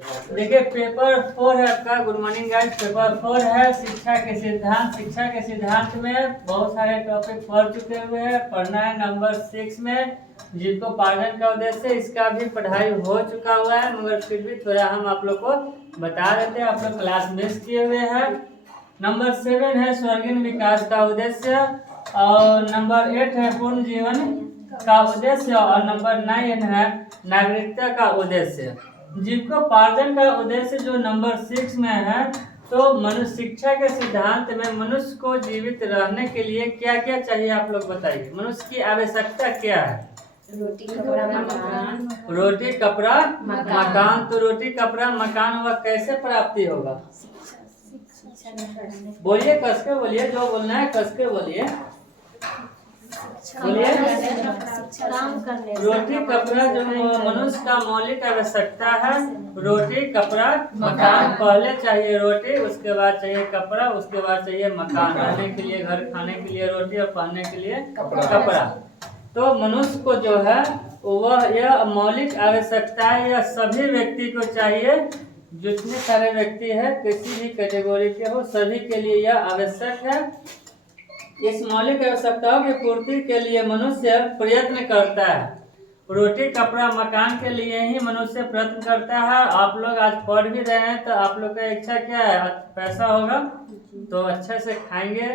देखिए पेपर 4 है आपका। Good morning guys. पेपर 4 है शिक्षा के सिद्धांत। शिक्षा के सिद्धांत में बहुत सारे टॉपिक पढ़ चुके हुए हैं। पढ़ना है नंबर 6 में जीविकोपार्जन का उद्देश्य। इसका भी पढ़ाई हो चुका हुआ है, मगर फिर भी थोड़ा हम आप लोग को बता देते हैं। आप लोग क्लास मिस किए हुए हैं। नंबर 7 है स्वर्गीय विकास का उद्देश्य, और नंबर 8 है पूर्ण जीवन का उद्देश्य, और नंबर 9 है नागरिकता का उद्देश्य। जीविकोपार्जन का उद्देश्य जो नंबर 6 में है, तो मनुष्य शिक्षा के सिद्धांत में मनुष्य को जीवित रहने के लिए क्या क्या चाहिए आप लोग बताइए। मनुष्य की आवश्यकता क्या है? रोटी कपड़ा मकान। रोटी कपड़ा मकान। तो रोटी कपड़ा मकान वह कैसे प्राप्ति होगा? बोलिए, कस के बोलिए, जो बोलना है कस के बोलिए। रोटी कपड़ा जो मनुष्य का मौलिक आवश्यकता है, रोटी कपड़ा मकान। पहले चाहिए रोटी, उसके बाद चाहिए कपड़ा, उसके बाद चाहिए मकान। रहने के लिए घर, खाने के लिए रोटी और पहनने के लिए कपड़ा। तो मनुष्य को जो है वह यह मौलिक आवश्यकताएं यह सभी व्यक्ति को चाहिए। जितने सारे व्यक्ति है, किसी भी कैटेगरी के हो, सभी के लिए यह आवश्यक है। इस मौलिक आवश्यकताओं की पूर्ति के लिए मनुष्य प्रयत्न करता है। रोटी कपड़ा मकान के लिए ही मनुष्य प्रयत्न करता है। आप लोग आज पढ़ भी रहे हैं, तो आप लोग का इच्छा क्या है? पैसा होगा तो अच्छे से खाएंगे,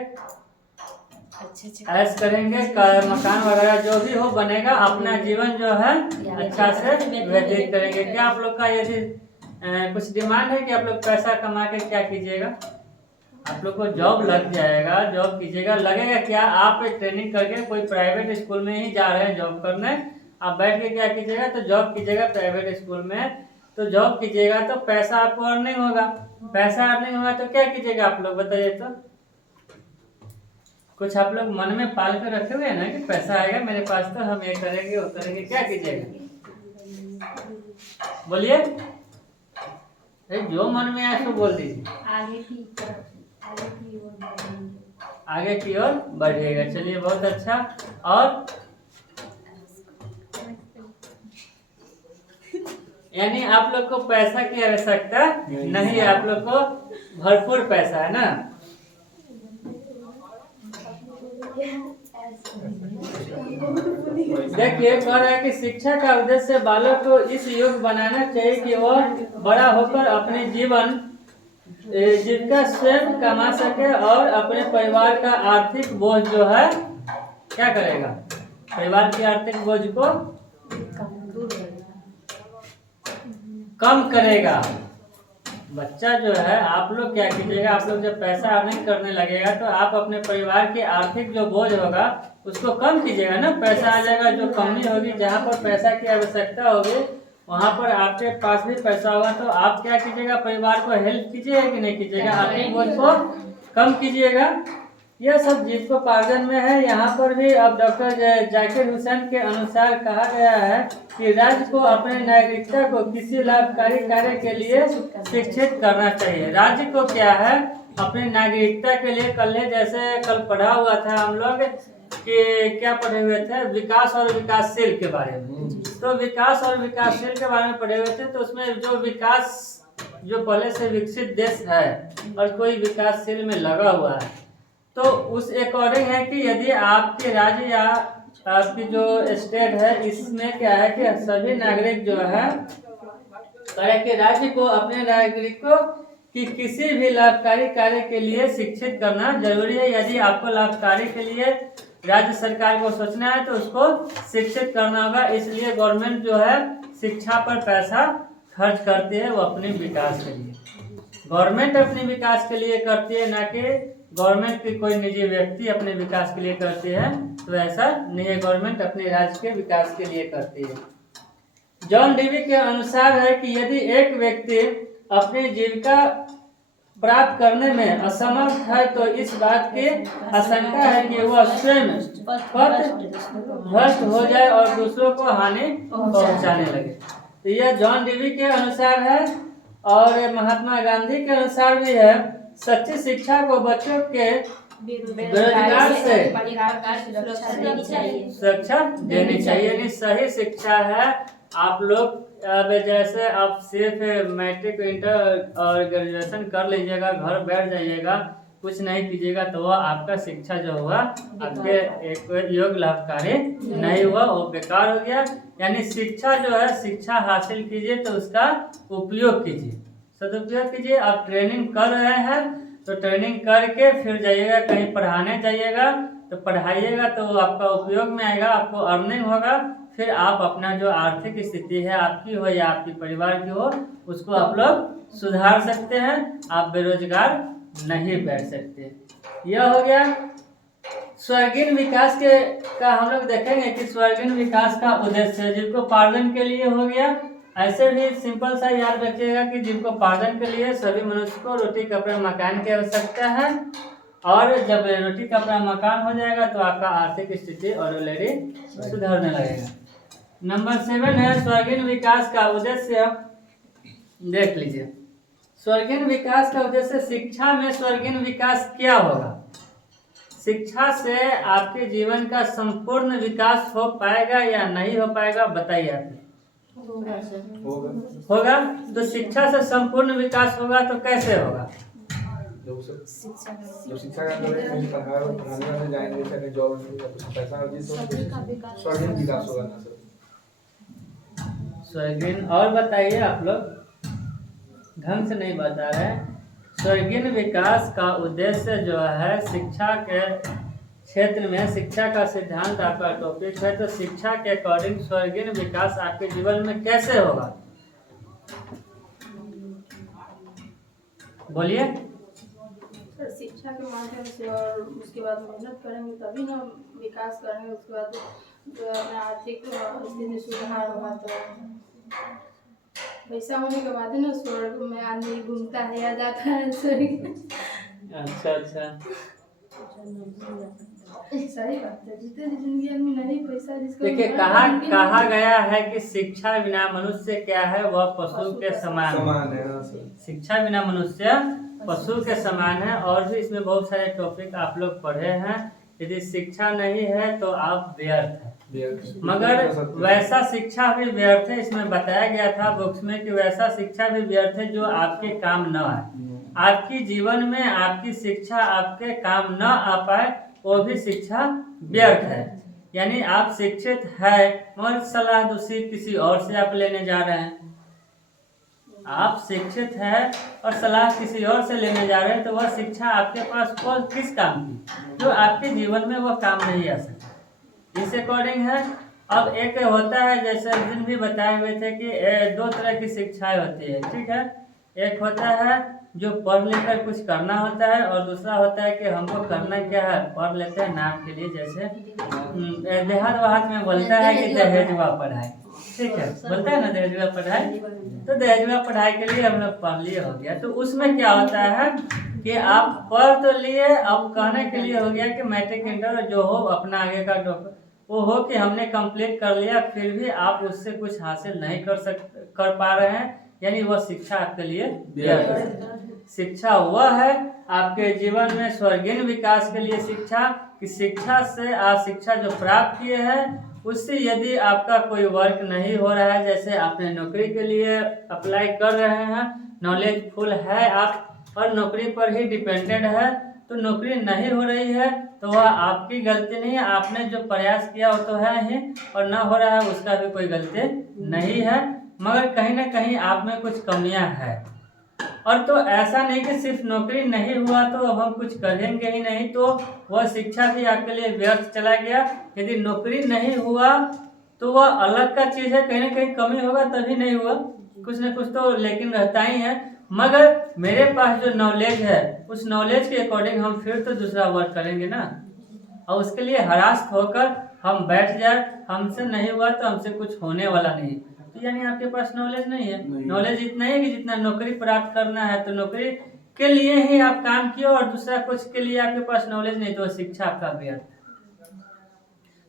ऐश करेंगे, मकान वगैरह जो भी हो बनेगा, अपना जीवन जो है अच्छा से व्यतीत करेंगे। क्या आप लोग का यदि कुछ डिमांड है कि आप लोग पैसा कमा के क्या कीजिएगा? आप लोग को जॉब लग जाएगा, जॉब कीजिएगा। लगेगा क्या? आप ट्रेनिंग करके कोई प्राइवेट स्कूल में ही जा रहे हैं जॉब करने, आप बैठ के क्या कीजिएगा? तो जॉब कीजिएगा प्राइवेट स्कूल में। तो जॉब कीजिएगा तो पैसा आपको अर्निंग होगा। पैसा अर्निंग होगा तो क्या कीजिएगा आप लोग बताइए? तो कुछ आप लोग मन में पाल कर रखे हुए हैं ना कि पैसा आएगा मेरे पास तो हम ये करेंगे वो करेंगे। क्या कीजिएगा? बोलिए, जो मन में आए तो बोल दीजिए। आगे की ओर बढ़िएगा। चलिए, बहुत अच्छा। और यानी आप लोग को पैसा की आवश्यकता नहीं है, आप लोग को भरपूर पैसा है ना। देखिए, कह रहा है कि शिक्षा का उद्देश्य बालक को इस योग्य बनाना चाहिए कि वह बड़ा होकर अपने जीविका स्वयं कमा सके और अपने परिवार का आर्थिक बोझ जो है क्या करेगा? परिवार की आर्थिक बोझ को कम करेगा। बच्चा जो है, आप लोग क्या कीजिएगा? आप लोग जब पैसा अर्निंग करने लगेगा तो आप अपने परिवार के आर्थिक जो बोझ होगा उसको कम कीजिएगा ना। पैसा आ जाएगा, जो कमी होगी, जहाँ पर पैसा की आवश्यकता होगी वहाँ पर आपके पास भी पैसा होगा, तो आप क्या कीजिएगा? परिवार को हेल्प कीजिएगा कि नहीं कीजिएगा? आर्थिक बोझ को कम कीजिएगा। यह सब जीविकोपार्जन में है। यहाँ पर भी अब डॉक्टर जाकिर हुसैन के अनुसार कहा गया है कि राज्य को अपने नागरिकता को किसी लाभकारी कार्य के लिए शिक्षित करना चाहिए। राज्य को क्या है? अपने नागरिकता के लिए। जैसे कल पढ़ा हुआ था हम लोग कि क्या पढ़े हुए थे? विकास और विकासशील के बारे में। तो विकास और विकासशील के बारे में पढ़े हुए थे, तो उसमें जो विकास जो पहले से विकसित देश है और कोई विकासशील में लगा हुआ है, तो उस अकॉर्डिंग है कि यदि आपके राज्य या आपकी जो स्टेट है, इसमें क्या है कि सभी नागरिक जो है के राज्य को अपने नागरिकों की किसी भी लाभकारी कार्य के लिए शिक्षित करना जरूरी है। यदि आपको लाभकारी के लिए राज्य सरकार को सोचना है तो उसको शिक्षित करना होगा। इसलिए गवर्नमेंट जो है शिक्षा पर पैसा खर्च करती है, वो अपने विकास के लिए। गवर्नमेंट अपने विकास के लिए करती है, ना कि गवर्नमेंट की कोई निजी व्यक्ति अपने विकास के लिए करती है। तो ऐसा नहीं है, गवर्नमेंट अपने राज्य के विकास के लिए करती है। जॉन डीवी के अनुसार है कि यदि एक व्यक्ति अपनी जीविका प्राप्त करने में असमर्थ है तो इस बात की आशंका है कि वह स्वयं भ्रष्ट हो जाए और दूसरों को हानि पहुंचाने लगे। तो यह जॉन डीवी के अनुसार है। और महात्मा गांधी के अनुसार भी है। सच्ची शिक्षा को बच्चों के बेरोजगार से सुरक्षा देनी चाहिए। यानी सही शिक्षा है, आप लोग अब जैसे आप सिर्फ मैट्रिक इंटर और ग्रेजुएशन कर लीजिएगा, घर बैठ जाइएगा, कुछ नहीं कीजिएगा, तो वह आपका शिक्षा जो हुआ आपके एक योग लाभकारी नहीं हुआ, वो बेकार हो गया। यानी शिक्षा जो है, शिक्षा हासिल कीजिए तो उसका उपयोग कीजिए, सदुपयोग कीजिए। आप ट्रेनिंग कर रहे हैं तो ट्रेनिंग करके फिर जाइएगा, कहीं पढ़ाने जाइएगा तो पढ़ाइएगा, तो आपका उपयोग में आएगा, आपको अर्निंग होगा। फिर आप अपना जो आर्थिक स्थिति है आपकी हो या आपके परिवार की हो, उसको आप लोग सुधार सकते हैं। आप बेरोजगार नहीं बैठ सकते। यह हो गया स्वर्गीन विकास के का। हम लोग देखेंगे कि स्वर्गीन विकास का उद्देश्य जीविकोपार्जन के लिए हो गया। ऐसे भी सिंपल सा याद रखिएगा कि जीविकोपार्जन के लिए सभी मनुष्य को रोटी कपड़ा मकान की आवश्यकता है, और जब रोटी कपड़ा मकान हो जाएगा तो आपका आर्थिक स्थिति ऑलरेडी सुधरने लगेगा। नंबर 7 है स्वर्गीन विकास का उद्देश्य। देख लीजिए, स्वर्गीन विकास का उद्देश्य शिक्षा में स्वर्गीन विकास क्या होगा। शिक्षा से आपके जीवन का संपूर्ण विकास हो पाएगा या नहीं हो पाएगा, बताइए आप। होगा। तो शिक्षा से संपूर्ण विकास होगा तो कैसे होगा? जो शिक्षा का कहीं पढ़ाने में जाएंगे, चाहे जॉब मिलेगा तो पैसा अर्जित तो स्वर्गीन विकास होगा ना सर। स्वर्गीन और बताइए, आप लोग ढंग से नहीं बता रहे। स्वर्गीन विकास का उद्देश्य जो है शिक्षा के क्षेत्र में, शिक्षा का सिद्धांत आपका टॉपिक है, तो शिक्षा के अकॉर्डिंग स्वर्गीन विकास आपके जीवन में कैसे होगा, बोलिए। शिक्षा के माध्यम से और उसके बाद मेहनत करेंगे तभी ना विकास करेंगे। उसके बाद जो अपना आर्थिक स्थिति सुधार होगा, तो पैसा होने के बाद ना स्वर्ग में आदमी घूमता है या जाता है स्वर्ग। अच्छा सही बात है। जितने जिंदगी आदमी नहीं पैसा जिसको देखिए, कहा गया है कि शिक्षा बिना मनुष्य क्या है, वह पशु के समान है। शिक्षा बिना मनुष्य पशु के समान है। और भी इसमें बहुत सारे टॉपिक आप लोग पढ़े हैं। यदि शिक्षा नहीं है तो आप व्यर्थ है, मगर वैसा शिक्षा भी व्यर्थ है। इसमें बताया गया था बुक्स में कि वैसा शिक्षा भी व्यर्थ है जो आपके काम न आए। आपकी जीवन में आपकी शिक्षा आपके काम न आ पाए, वो भी शिक्षा व्यर्थ है। यानी आप शिक्षित है मगर सलाह दूसरी किसी और से आप लेने जा रहे हैं। आप शिक्षित है और सलाह किसी और से लेने जा रहे हैं, तो वह शिक्षा आपके पास किस काम की, जो आपके जीवन में वह काम नहीं आ सकता। इस अकॉर्डिंग है। अब एक होता है, जैसे उस दिन भी बताए हुए थे कि 2 तरह की शिक्षाएं होती है, ठीक है। एक होता है जो पढ़ लिख कर कुछ करना होता है, और दूसरा होता है कि हमको करना क्या है, पढ़ लेते हैं नाम के लिए। जैसे देहात में बोलता है कि दहेजुआ पढ़ाई, ठीक है, बोलता है ना दहेजुआ पढ़ाई। तो दहेजुआ पढ़ाई के लिए हम लोग पढ़ लिए, हो गया। तो उसमें क्या होता है कि आप पढ़ तो लिए, अब कहने के लिए हो गया कि मैट्रिक इंटर जो हो अपना आगे का वो हो कि हमने कंप्लीट कर लिया, फिर भी आप उससे कुछ हासिल नहीं कर पा रहे हैं, यानी वह शिक्षा आपके लिए शिक्षा वह है आपके जीवन में स्वर्गीन विकास के लिए शिक्षा, कि शिक्षा से आप शिक्षा जो प्राप्त किए हैं उससे यदि आपका कोई वर्क नहीं हो रहा है, जैसे आपने नौकरी के लिए अप्लाई कर रहे हैं, नॉलेज फुल है आप और नौकरी पर ही डिपेंडेंट है, तो नौकरी नहीं हो रही है तो वह आपकी गलती नहीं है। आपने जो प्रयास किया वो तो है ही, और ना हो रहा है उसका भी कोई गलती नहीं है, मगर कहीं ना कहीं आप में कुछ कमियां हैं। और तो ऐसा नहीं कि सिर्फ नौकरी नहीं हुआ तो हम कुछ करेंगे ही नहीं, तो वह शिक्षा भी आपके लिए व्यर्थ चला गया। यदि नौकरी नहीं हुआ तो वह अलग का चीज़ है, कहीं ना कहीं कमी होगा तभी नहीं हुआ, कुछ ना कुछ तो लेकिन रहता ही है। मगर मेरे पास जो नॉलेज है उस नॉलेज के अकॉर्डिंग हम फिर तो दूसरा वर्क करेंगे ना, और उसके लिए हरास होकर हम बैठ जाए, हमसे नहीं हुआ तो हमसे कुछ होने वाला नहीं, तो यानी आपके पास नॉलेज नहीं है। नॉलेज इतना है कि जितना नौकरी प्राप्त करना है तो नौकरी के लिए ही आप काम किए, और दूसरा कुछ के लिए आपके पास नॉलेज नहीं, तो शिक्षा आपका व्यर्थ।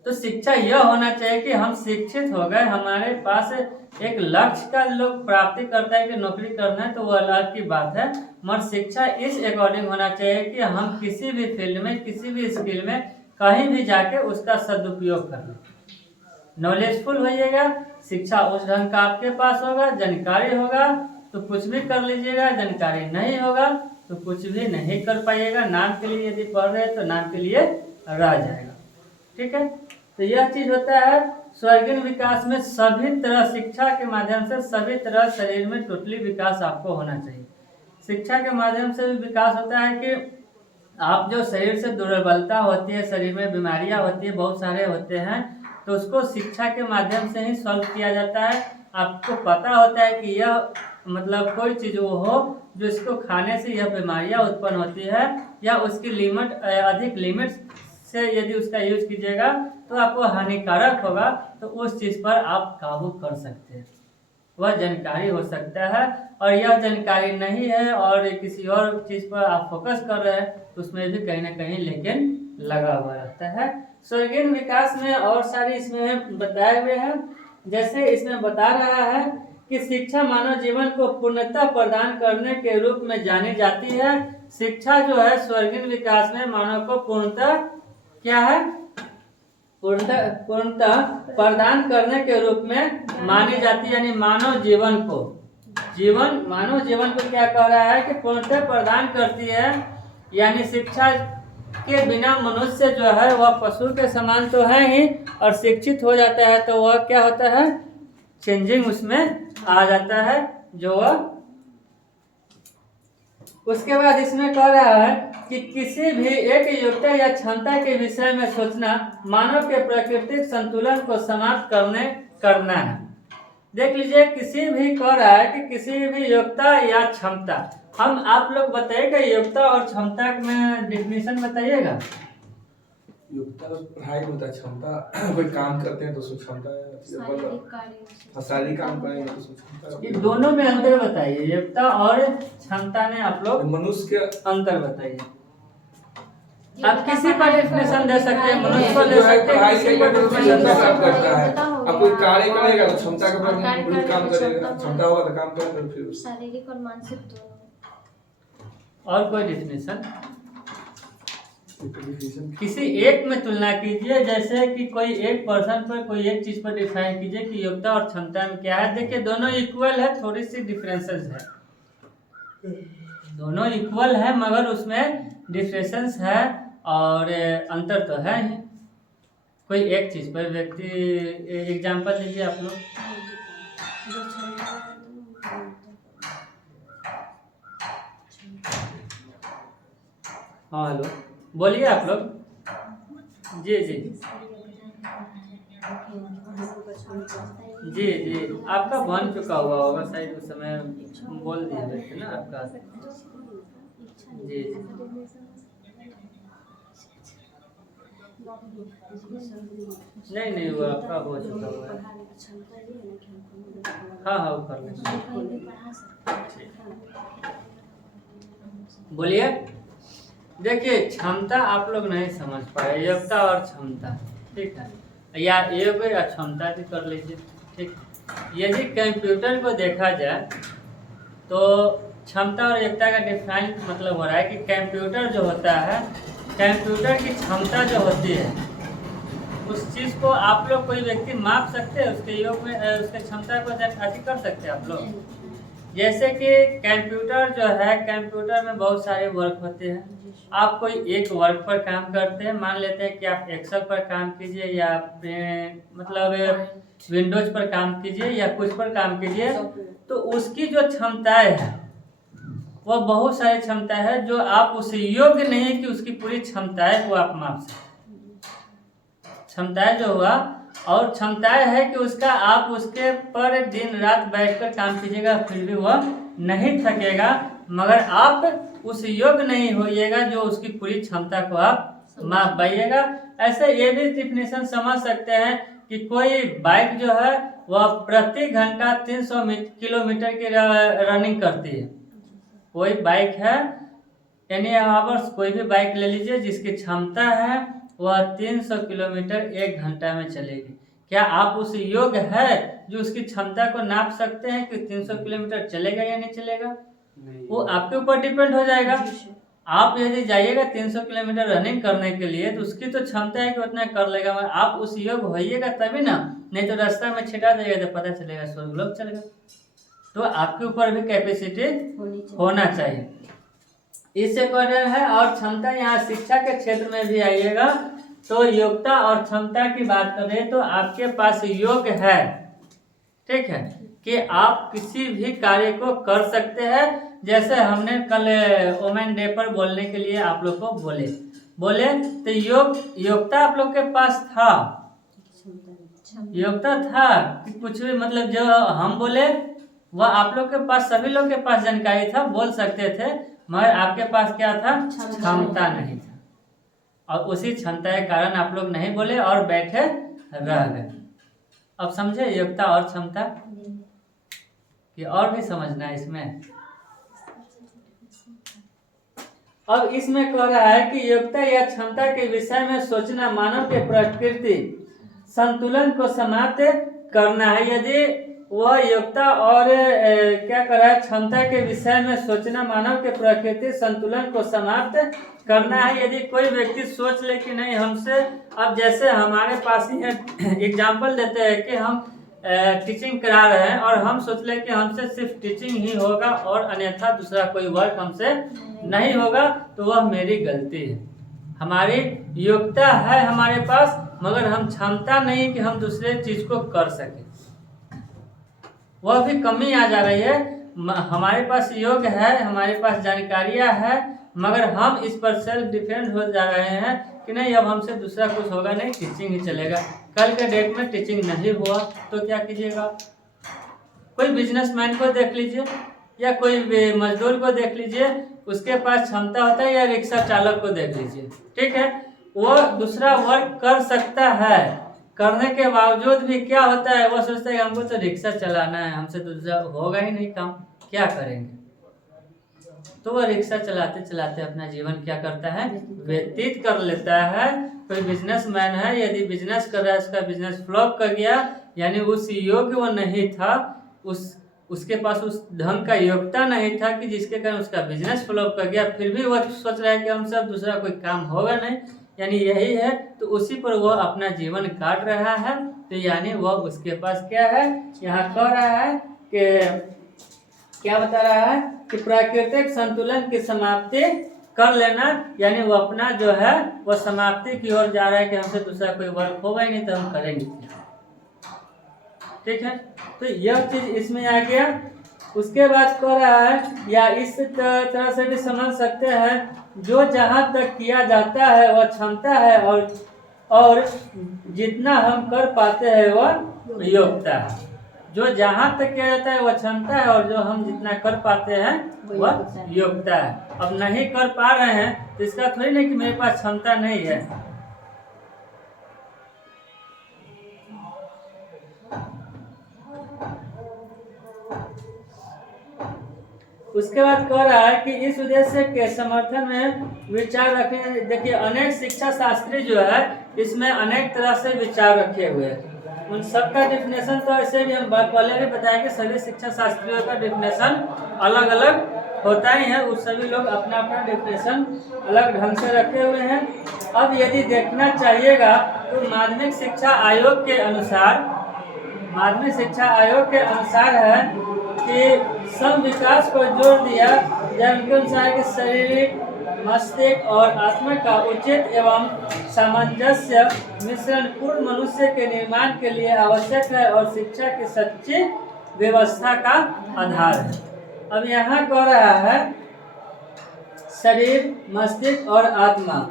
तो शिक्षा यह होना चाहिए कि हम शिक्षित हो गए, हमारे पास एक लक्ष्य का लोग प्राप्ति करता है कि नौकरी करना है, तो वह अलग की बात है, मगर शिक्षा इस अकॉर्डिंग होना चाहिए कि हम किसी भी फील्ड में, किसी भी स्किल में कहीं भी जाके उसका सदुपयोग कर लें। नॉलेजफुल होइएगा, शिक्षा उस ढंग का आपके पास होगा, जानकारी होगा तो कुछ भी कर लीजिएगा, जानकारी नहीं होगा तो कुछ भी नहीं कर पाइएगा। नाम के लिए यदि पढ़ रहे हैं तो नाम के लिए रह जाएगा। ठीक है, तो यह चीज होता है स्वर्गीय विकास में। सभी तरह शिक्षा के माध्यम से सभी तरह शरीर में टोटली विकास आपको होना चाहिए। शिक्षा के माध्यम से भी विकास होता है कि आप जो शरीर से दुर्बलता होती है, शरीर में बीमारियां होती है, बहुत सारे होते हैं, तो उसको शिक्षा के माध्यम से ही सॉल्व किया जाता है। आपको पता होता है कि यह मतलब कोई चीज़ वो हो जो इसको खाने से यह बीमारियां उत्पन्न होती है, या उसकी लिमिट अधिक लिमिट से यदि उसका यूज कीजिएगा तो आपको हानिकारक होगा, तो उस चीज़ पर आप काबू कर सकते हैं। वह जानकारी हो सकता है, और यह जानकारी नहीं है और किसी और चीज़ पर आप फोकस कर रहे हैं तो उसमें भी कहीं ना कहीं लेकिन लगा हुआ रहता है। स्वर्गीय विकास में और सारी इसमें बताए हुए हैं। जैसे इसमें बता रहा है कि शिक्षा मानव जीवन को पूर्णता प्रदान करने के रूप में जानी जाती है। शिक्षा जो है स्वर्गीय विकास में मानव को पूर्णता क्या है, पूर्णता प्रदान करने के रूप में मानी जाती है। यानी मानव जीवन को क्या कह रहा है कि पूर्णता प्रदान करती है। यानी शिक्षा के बिना मनुष्य जो है वह पशु के समान तो है ही, और शिक्षित हो जाता है तो वह क्या होता है, चेंजिंग उसमें आ जाता है जो वह। उसके बाद इसमें कह रहा है कि किसी भी एक योग्यता या क्षमता के विषय में सोचना मानव के प्राकृतिक संतुलन को समाप्त करना है। देख लीजिए, किसी भी कह रहा है कि किसी भी योग्यता या क्षमता, हम आप लोग बताइएगा योग्यता और क्षमता में डिफिनेशन बताइएगा। योग्यता तो पढ़ाई में होता है, क्षमता कोई काम करते हैं तो उसमें क्षमता है, शारीरिक काम करेंगे तो उसमें क्षमता है। इन दोनों में अंतर बताइए, योग्यता और क्षमता में आप लोग मनुष्य के अंतर बताइए। आप किसी पर डेफिनेशन दे सकते हैं, मनुष्य को ले सकते हैं, पढ़ाई किसी पर से डेफिनेशन दे सकते करता है। हैं। अब कोई कार्य करेगा तो क्षमता के ऊपर काम करेगा, क्षमता होगा तो काम करेगा, फिर शारीरिक और मानसिक दोनों। और कोई डेफिनेशन किसी एक में तुलना कीजिए। जैसे कि कोई एक पर्सन पर कोई एक चीज पर डिफाइन कीजिए कि योग्यता और क्षमता में क्या है। देखिए दोनों इक्वल है, थोड़ी सी डिफरेंसेस है, दोनों इक्वल है मगर उसमें डिफरेंसेस है और अंतर तो है ही। कोई एक चीज पर व्यक्ति, एग्जांपल लीजिए आप लोग। हाँ हेलो, बोलिए आप लोग। जी जी जी जी, आपका बन चुका हुआ होगा शायद, उस समय बोल दिए थे ना आपका। जी जी नहीं वो आपका हो चुका हुआ है। हाँ वो कर लेंगे। बोलिए। देखिए क्षमता आप लोग नहीं समझ पाए, योग्यता और क्षमता, ठीक है, या योग या क्षमता भी कर लीजिए। ठीक, यदि कंप्यूटर को देखा जाए तो क्षमता और योग्यता का डिफाइन मतलब हो रहा है कि कंप्यूटर जो होता है, कंप्यूटर की क्षमता जो होती है उस चीज़ को आप लोग कोई व्यक्ति माप सकते हैं, उसके योग में उसके क्षमता को अति कर सकते हैं आप लोग। जैसे कि कंप्यूटर जो है, कंप्यूटर में बहुत सारे वर्क होते हैं। आप कोई एक वर्क पर काम करते हैं, मान लेते हैं कि आप एक्सेल पर काम कीजिए या मतलब विंडोज पर काम कीजिए या कुछ पर काम कीजिए, तो उसकी जो क्षमताएं है वह बहुत सारी क्षमता है जो आप उस योग्य नहीं है कि उसकी पूरी क्षमताएं को आप माप सकें। क्षमताएं जो हुआ और क्षमताएं है कि उसका आप उसके पर दिन रात बैठकर काम कीजिएगा फिर भी वह नहीं थकेगा, मगर आप उस योग्य नहीं होइएगा जो उसकी पूरी क्षमता को आप माप पाइएगा। ऐसे ये भी डिफिनेशन समझ सकते हैं कि कोई बाइक जो है वह प्रति घंटा 300 किलोमीटर की रनिंग करती है। कोई बाइक है एनी आवर्स, कोई भी बाइक ले लीजिए जिसकी क्षमता है वह 300 किलोमीटर 1 घंटा में चलेगी। क्या आप उस योग्य है जो उसकी क्षमता को नाप सकते हैं कि 300 किलोमीटर चलेगा या नहीं चलेगा? वो आपके ऊपर डिपेंड हो जाएगा। आप यदि जाइएगा 300 किलोमीटर रनिंग करने के लिए तो उसकी तो क्षमता है कि उतना कर लेगा, मगर आप उस योग्य होइएगा तभी ना नहीं तो रास्ता में छिटा जाएगा तो पता चलेगा स्वर्गलोक चल गया। तो आपके ऊपर भी कैपेसिटी होना चाहिए। इससे क्वेश्चन है और क्षमता, यहाँ शिक्षा के क्षेत्र में भी आइएगा तो योग्यता और क्षमता की बात करें तो आपके पास योग्य है, ठीक है, कि आप किसी भी कार्य को कर सकते हैं। जैसे हमने कल वोमेन डे पर बोलने के लिए आप लोग को बोले तो योग्यता आप लोग के पास था, योग्यता था कि कुछ भी, मतलब जो हम बोले वह आप लोग के पास, सभी लोग के पास जानकारी था, बोल सकते थे, मगर आपके पास क्या था, क्षमता नहीं था। और उसी क्षमता के कारण आप लोग नहीं बोले और बैठे रह गए। अब समझे योग्यता और क्षमता कि और भी समझना है इसमें। अब इसमें कह रहा है कि योग्यता या क्षमता के विषय में सोचना मानव के प्रकृति संतुलन को समाप्त करना है। यदि वह योग्यता और क्या कर रहा है, क्षमता के विषय में सोचना मानव के प्रकृति संतुलन को समाप्त करना है। यदि कोई व्यक्ति सोच ले कि नहीं हमसे, अब जैसे हमारे पास ही है, एग्जाम्पल देते हैं कि हम टीचिंग करा रहे हैं और हम सोच ले कि हमसे सिर्फ टीचिंग ही होगा और अन्यथा दूसरा कोई वर्क हमसे नहीं होगा, तो वह मेरी गलती है। हमारी योग्यता है हमारे पास, मगर हम क्षमता नहीं कि हम दूसरे चीज को कर सके, वह भी कमी आ जा रही है। हमारे पास योग्य है, हमारे पास जानकारियां है, मगर हम इस पर सेल्फ डिफेंड हो जा रहे हैं कि नहीं अब हमसे दूसरा कुछ होगा नहीं, टीचिंग ही चलेगा। कल के डेट में टीचिंग नहीं हुआ तो क्या कीजिएगा? कोई बिजनेसमैन को देख लीजिए या कोई मजदूर को देख लीजिए, उसके पास क्षमता होता है, या रिक्शा चालक को देख लीजिए, ठीक है, वो दूसरा वर्क कर सकता है, करने के बावजूद भी क्या होता है, वो सोचता है हमको तो रिक्शा चलाना है, हमसे दूसरा होगा ही नहीं काम, क्या करेंगे? तो वह रिक्शा चलाते चलाते अपना जीवन क्या करता है, व्यतीत कर लेता है। कोई बिजनेसमैन है, यदि बिजनेस कर रहा है, उसका बिजनेस फ्लॉप कर गया, यानी उस योग्य वो नहीं था, उसके पास उस ढंग का योग्यता नहीं था कि जिसके कारण उसका बिजनेस फ्लॉप कर गया, फिर भी वह सोच रहा है कि हम सब दूसरा कोई काम होगा नहीं, यानी यही है, तो उसी पर वह अपना जीवन काट रहा है। तो यानी वह उसके पास क्या है, यहाँ कह रहा है कि क्या बता रहा है कि प्राकृतिक संतुलन की समाप्ति कर लेना, यानी वो अपना जो है वो समाप्ति की ओर जा रहा है कि हमसे दूसरा कोई वर्क होगा ही नहीं तो हम करेंगे, ठीक है। तो यह चीज इसमें आ गया। उसके बाद कह रहा है, या इस तरह से भी समझ सकते हैं, जो जहां तक किया जाता है वह क्षमता है और जितना हम कर पाते हैं वह योग्यता है। जो जहां तक किया जाता है वह क्षमता है और जो हम जितना कर पाते हैं वह योग्यता है। अब नहीं कर पा रहे हैं तो इसका थोड़ी नहीं कि मेरे पास क्षमता नहीं है। उसके बाद कह रहा है कि इस उद्देश्य के समर्थन में विचार रखे। देखिए अनेक शिक्षा शास्त्री जो है इसमें अनेक तरह से विचार रखे हुए हैं, उन सबका डिफिनेशन तो ऐसे भी हम पहले भी बताया कि सभी शिक्षा शास्त्रियों का डिफिनेशन अलग अलग होता ही है, उस सभी लोग अपना अपना डिफिनेशन अलग ढंग से रखे हुए हैं। अब यदि देखना चाहिएगा तो माध्यमिक शिक्षा आयोग के अनुसार है कि सम विकास पर जोर दिया जाए। उनके अनुसार कि शारीरिक, मस्तिष्क और आत्मा का उचित एवं सामंजस्य मिश्रण पूर्ण मनुष्य के निर्माण के लिए आवश्यक है और शिक्षा की सच्ची व्यवस्था का आधार है। अब यहाँ कह रहा है शरीर, मस्तिष्क और आत्मा।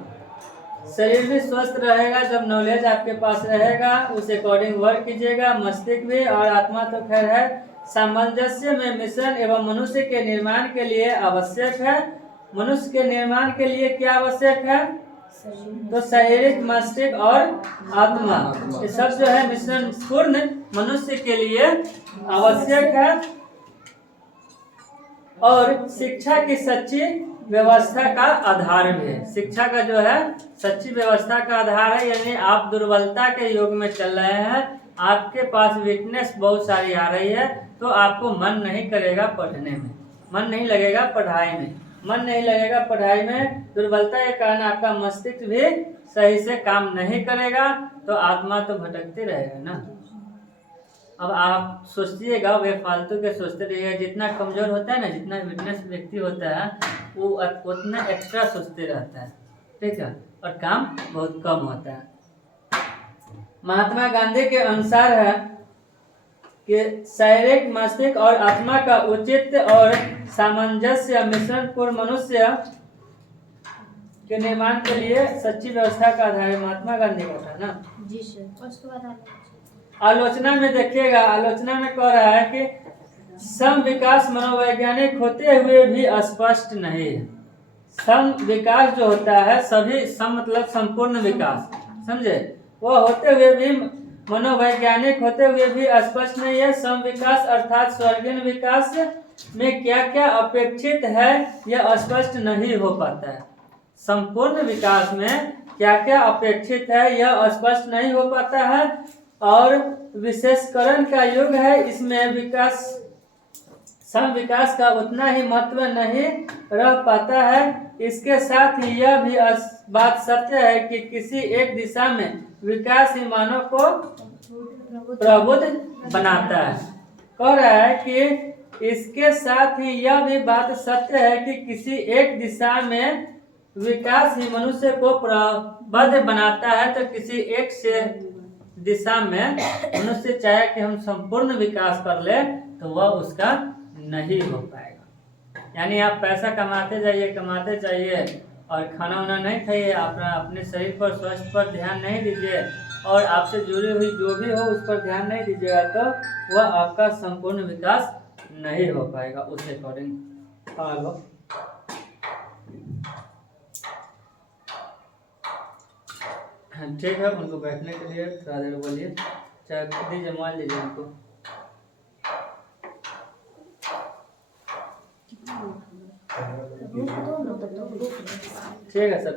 शरीर भी स्वस्थ रहेगा जब नॉलेज आपके पास रहेगा, उस अकॉर्डिंग वर्क कीजिएगा। मस्तिष्क भी और आत्मा तो खैर है, सामंजस्य में मिश्रण एवं मनुष्य के निर्माण के लिए आवश्यक है। मनुष्य के निर्माण के लिए क्या आवश्यक है? तो शारीरिक, मस्तिष्क और आत्मा, ये सब जो है मिश्रण पूर्ण मनुष्य के लिए आवश्यक है और शिक्षा की सच्ची व्यवस्था का आधार भी है। शिक्षा का जो है सच्ची व्यवस्था का आधार है, यानी आप दुर्बलता के युग में चल रहे हैं, आपके पास वीकनेस बहुत सारी आ रही है, तो आपको मन नहीं करेगा पढ़ने में, मन नहीं लगेगा पढ़ाई में, मन नहीं लगेगा पढ़ाई में। दुर्बलता के कारण आपका मस्तिष्क भी सही से काम नहीं करेगा, तो आत्मा तो भटकती रहेगा ना। अब आप सोचिएगा, वे फालतू के सोचते रहिएगा। जितना कमजोर होता है ना, जितना वीकनेस व्यक्ति होता है, वो उतना एक्स्ट्रा सोचते रहता है, ठीक है, और काम बहुत कम होता है। महात्मा गांधी के अनुसार है कि शारीरिक, मस्तिष्क और आत्मा का उचित और सामंजस्य मिश्रण पूर्ण मनुष्य के निर्माण के लिए सच्ची व्यवस्था का आधार है। महात्मा गांधी का था ना जी सर। उसके बाद आलोचना में देखिएगा, आलोचना में कह रहा है कि सम विकास मनोवैज्ञानिक होते हुए भी स्पष्ट नहीं है। सम विकास जो होता है, सभी सम मतलब संपूर्ण विकास, समझे, वो होते हुए भी, मनोवैज्ञानिक होते हुए भी स्पष्ट नहीं है। सम विकास अर्थात स्वर्गीय विकास में क्या क्या अपेक्षित है, यह स्पष्ट नहीं हो पाता है। संपूर्ण विकास में क्या क्या अपेक्षित है, यह स्पष्ट नहीं हो पाता है। और विशेषकरण का युग है, इसमें विकास, सम विकास का उतना ही महत्व नहीं रह पाता है। इसके साथ ही यह भी बात सत्य है कि किसी एक दिशा में विकास ही मानव को प्रबुद्ध बनाता है। कह रहा है कि इसके साथ ही यह भी बात सत्य है कि किसी एक दिशा में विकास ही मनुष्य को प्रबुद्ध बनाता है। तो किसी एक से दिशा में मनुष्य चाहे कि हम संपूर्ण विकास कर ले, तो वह उसका नहीं हो पाएगा। यानी आप पैसा कमाते जाइए और खाना वाना नहीं खाइए, अपने शरीर पर, स्वास्थ्य पर ध्यान नहीं दीजिए, और आपसे जुड़ी हुई जो भी हो उस पर ध्यान नहीं दीजिएगा, तो वह आपका संपूर्ण विकास नहीं हो पाएगा उस अकॉर्डिंग। आगे ठीक है, उनको बैठने के लिए थोड़ा देर बोलिए, चाहे दीजिए, मोबाइल दीजिए उनको। ठीक है सर।